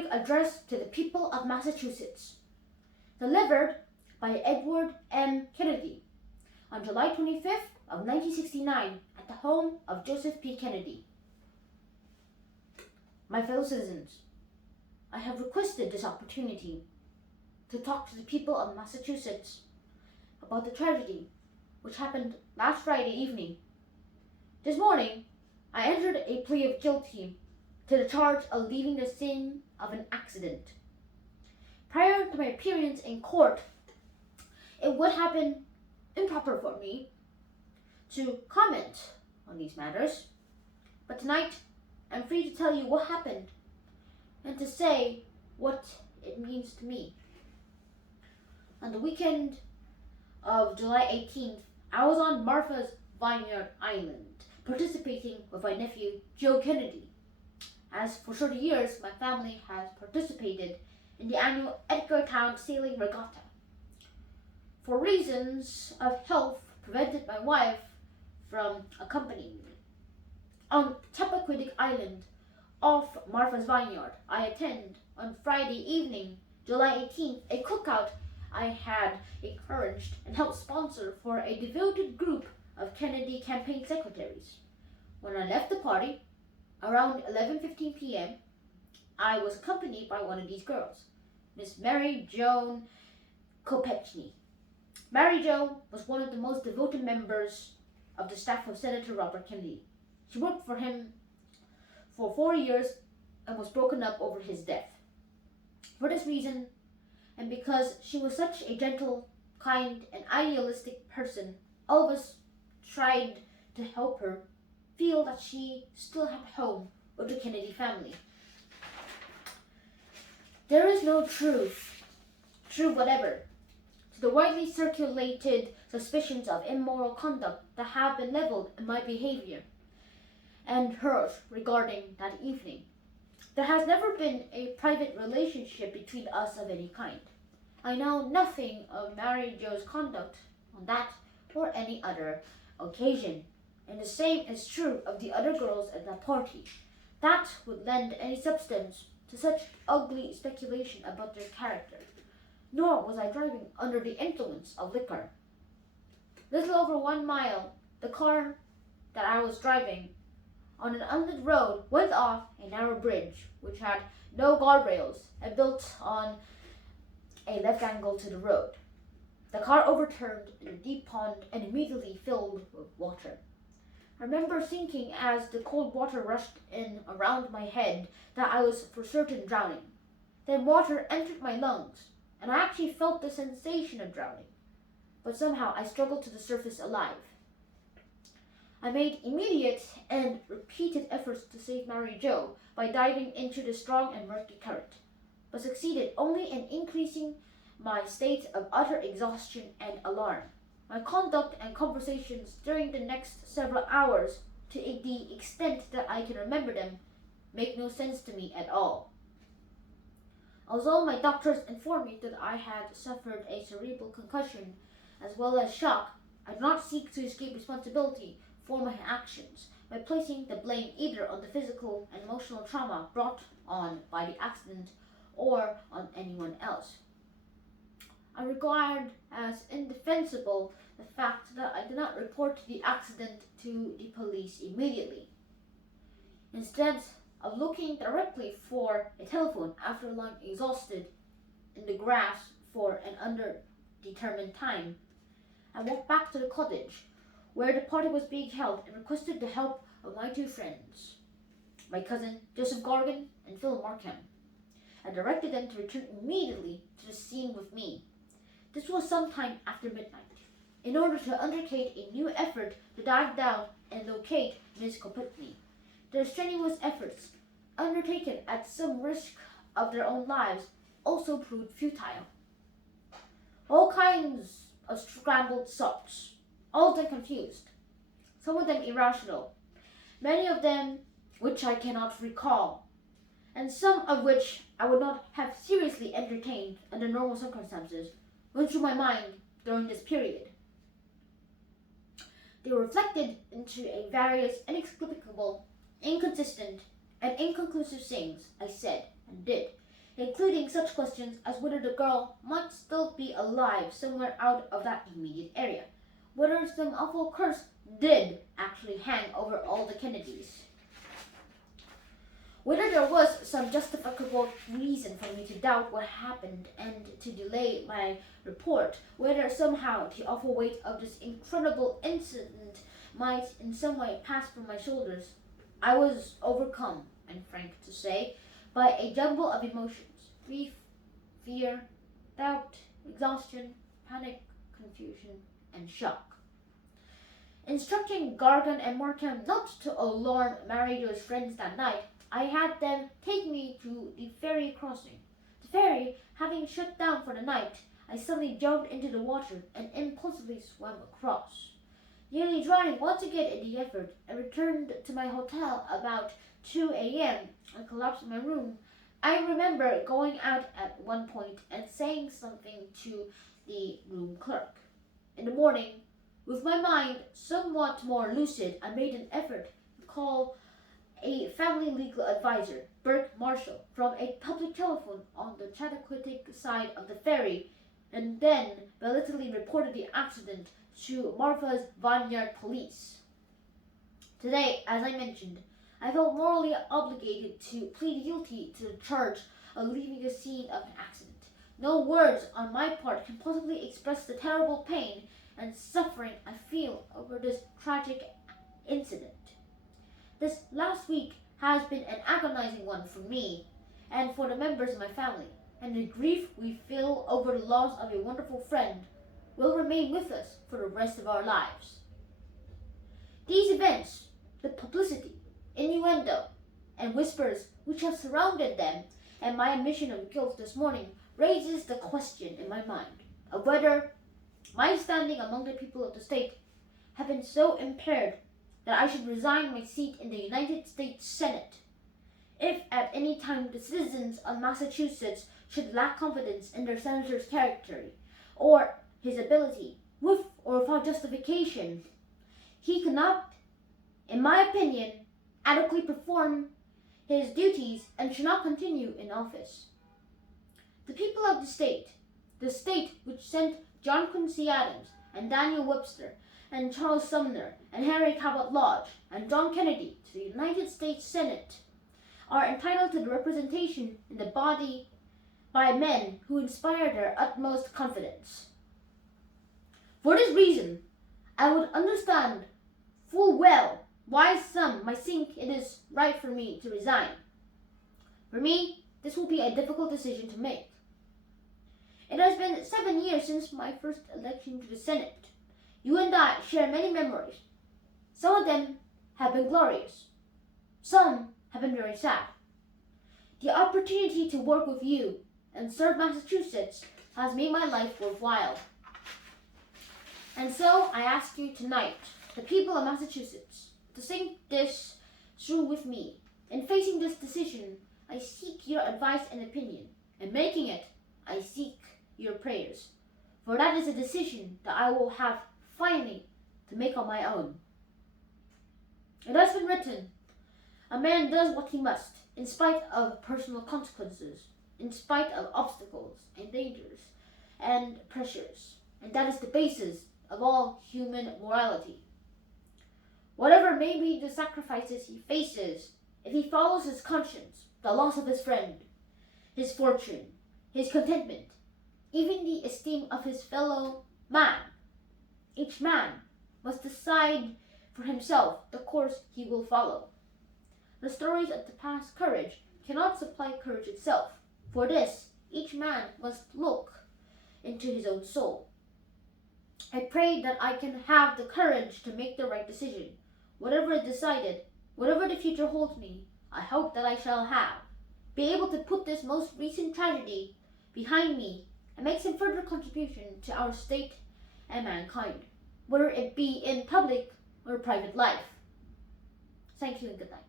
Chappaquiddick Address to the People of Massachusetts, delivered by Edward M. Kennedy on July 25th of 1969 at the home of Joseph P. Kennedy. My fellow citizens, I have requested this opportunity to talk to the people of Massachusetts about the tragedy which happened last Friday evening. This morning, I entered a plea of guilty to the charge of leaving the scene of an accident. Prior to my appearance in court, it would have been improper for me to comment on these matters, but tonight I'm free to tell you what happened and to say what it means to me. On the weekend of July 18th, I was on Martha's Vineyard Island, participating with my nephew, Joe Kennedy. As for 30 years, my family has participated in the annual Edgartown Sailing Regatta. For reasons of health, prevented my wife from accompanying me. On Chappaquiddick Island, off Martha's Vineyard, I attend on Friday evening, July 18th, a cookout I had encouraged and helped sponsor for a devoted group of Kennedy campaign secretaries. When I left the party, around 11:15 p.m., I was accompanied by one of these girls, Miss Mary Joan Kopechny. Mary Jo was one of the most devoted members of the staff of Senator Robert Kennedy. She worked for him for 4 years and was broken up over his death. For this reason, and because she was such a gentle, kind, and idealistic person, all of us tried to help her feel that she still had home with the Kennedy family. There is no truth whatever, to the widely circulated suspicions of immoral conduct that have been leveled in my behavior and hers regarding that evening. There has never been a private relationship between us of any kind. I know nothing of Mary Jo's conduct on that or any other occasion, and the same is true of the other girls at that party. That would lend any substance to such ugly speculation about their character. Nor was I driving under the influence of liquor. Little over 1 mile, the car that I was driving on an unlit road went off a narrow bridge which had no guardrails and built on a left angle to the road. The car overturned in a deep pond and immediately filled with water. I remember thinking as the cold water rushed in around my head that I was for certain drowning. Then water entered my lungs, and I actually felt the sensation of drowning, but somehow I struggled to the surface alive. I made immediate and repeated efforts to save Mary Jo by diving into the strong and murky current, but succeeded only in increasing my state of utter exhaustion and alarm. My conduct and conversations during the next several hours, to the extent that I can remember them, make no sense to me at all. Although my doctors informed me that I had suffered a cerebral concussion as well as shock, I do not seek to escape responsibility for my actions by placing the blame either on the physical and emotional trauma brought on by the accident or on anyone else. I regard as indefensible the fact that I did not report the accident to the police immediately. Instead of looking directly for a telephone after lying exhausted in the grass for an undetermined time, I walked back to the cottage where the party was being held and requested the help of my 2 friends, my cousin Joseph Gargan and Phil Markham. I directed them to return immediately to the scene with me. This was sometime after midnight, in order to undertake a new effort to dive down and locate Miss Kopechny. Their strenuous efforts, undertaken at some risk of their own lives, also proved futile. All kinds of scrambled thoughts, all of them confused, some of them irrational, many of them which I cannot recall, and some of which I would not have seriously entertained under normal circumstances, went through my mind during this period. They were reflected into a various inexplicable, inconsistent, and inconclusive things I said and did, including such questions as whether the girl might still be alive somewhere out of that immediate area, whether some awful curse did actually hang over all the Kennedys, whether there was some justifiable reason for me to doubt what happened and to delay my report, whether somehow the awful weight of this incredible incident might in some way pass from my shoulders. I was overcome, and frank to say, by a jumble of emotions: grief, fear, doubt, exhaustion, panic, confusion, and shock. Instructing Gargan and Markham not to alarm Marido's friends that night, I had them take me to the ferry crossing. The ferry having shut down for the night, I suddenly jumped into the water and impulsively swam across, nearly drowning once again in the effort. I returned to my hotel about 2 a.m. and collapsed in my room. I remember going out at one point and saying something to the room clerk. In the morning, with my mind somewhat more lucid, I made an effort to call a family legal advisor, Burke Marshall, from a public telephone on the Chappaquiddick side of the ferry, and then belligerently reported the accident to Martha's Vineyard police. Today, as I mentioned, I felt morally obligated to plead guilty to the charge of leaving the scene of an accident. No words on my part can possibly express the terrible pain and suffering I feel over this tragic incident. This last week has been an agonizing one for me and for the members of my family, and the grief we feel over the loss of a wonderful friend will remain with us for the rest of our lives. These events, the publicity, innuendo, and whispers which have surrounded them, and my admission of guilt this morning, raises the question in my mind of whether my standing among the people of the state have been so impaired that I should resign my seat in the United States Senate. If at any time the citizens of Massachusetts should lack confidence in their senator's character or his ability, with or without justification, he cannot, in my opinion, adequately perform his duties and should not continue in office. The people of the state which sent John Quincy Adams and Daniel Webster and Charles Sumner and Henry Cabot Lodge and John Kennedy to the United States Senate, are entitled to the representation in the body by men who inspire their utmost confidence. For this reason, I would understand full well why some might think it is right for me to resign. For me, this will be a difficult decision to make. It has been 7 years since my first election to the Senate. You and I share many memories. Some of them have been glorious. Some have been very sad. The opportunity to work with you and serve Massachusetts has made my life worthwhile. And so I ask you tonight, the people of Massachusetts, to think this through with me. In facing this decision, I seek your advice and opinion. In making it, I seek your prayers. For that is a decision that I will have finally to make on my own. It has been written, a man does what he must, in spite of personal consequences, in spite of obstacles and dangers and pressures. And that is the basis of all human morality. Whatever may be the sacrifices he faces, if he follows his conscience, the loss of his friend, his fortune, his contentment, even the esteem of his fellow man, each man must decide for himself the course he will follow. The stories of the past courage cannot supply courage itself. For this, each man must look into his own soul. I pray that I can have the courage to make the right decision. Whatever is decided, whatever the future holds me, I hope that I shall be able to put this most recent tragedy behind me and make some further contribution to our state and mankind, whether it be in public or private life. Thank you and good night.